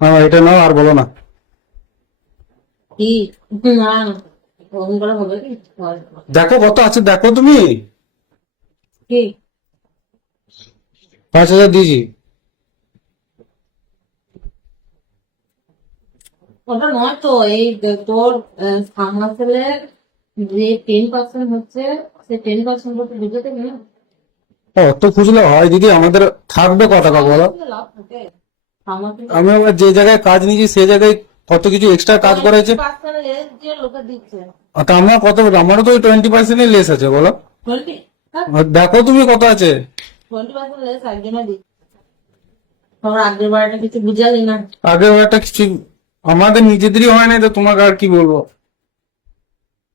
হ্যাঁ, এটা নাও আর বলো না। কি না ওরকম করে হবে কি? হয়। দেখো কত আছে, দেখো তুমি। কি 5,000 দিয়েছি। ওটা নয় তো, এই তোর ফার্মাসেলের যে 10% হচ্ছে, সেই 10% করতে বুঝে দেবে না। অত খুঁজলে হয় দিদি? আমাদের থাকবে ক টাকা বলো? ফার্মাসিতে লাভ থাকে। ফার্মাসিতে আমি আবার যে জায়গায় কাজ নিয়েছি সে জায়গায় কত কিছু এক্সট্রা কাজ করেছে। 20% লেস যে লোকে দিচ্ছে। তা আমার কত, আমারও তো 20% লেস আছে বলো। 20, হ্যাঁ, আর দেখো তুমি কত আছে। 20% লেস একজনে দিচ্ছে। তোর আগের বারটা কিছু বুঝালি না। আগের একটা কিছু আমাদের নিজেদেরই হয় নাই তো তোমাকে আর কি বলবো।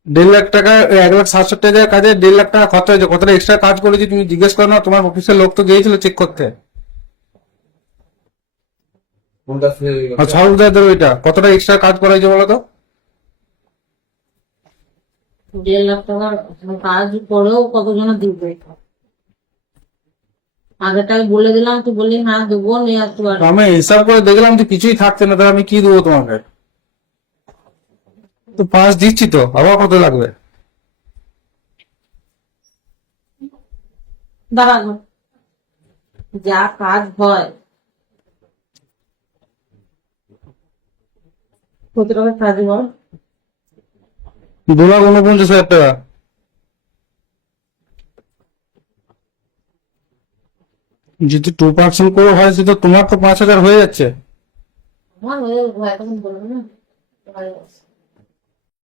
1.5 লাখ টাকা, 1,60,70,000 কাজে 1.5 লাখ টাকা খরচ হয়েছে। কতটা এক্সট্রা কাজ করেছি তুমি জিজ্ঞেস করো না? তোমার অফিসের লোক তো গিয়েছিল চেক করতে। আর সরকার ওইটা কতটা এক্সট্রা কাজ করা হয়েছে বলো তো? 1.5 লাখ টাকার কাজ করেও কতজনে দিবে? আগেরটাই বলে দিলাম, তুই বললি হ্যাঁ দেবো, নিয়ে আসতে পারবি। আমি হিসাব করে দেখলাম তো কিছুই থাকছে না, তাহলে আমি কি দেবো তোমাকে? তো 5 দিচ্ছি তো, আবার কত লাগবে? দাঁড়ানো, যা কাজ হয় কত টাকা কাজ বল? 2,49,000 টাকা। যদি 2% করে হয় সেটা তোমার তো 5,000 হয়ে যাচ্ছে। আমার হয়ে এখন বলবো না।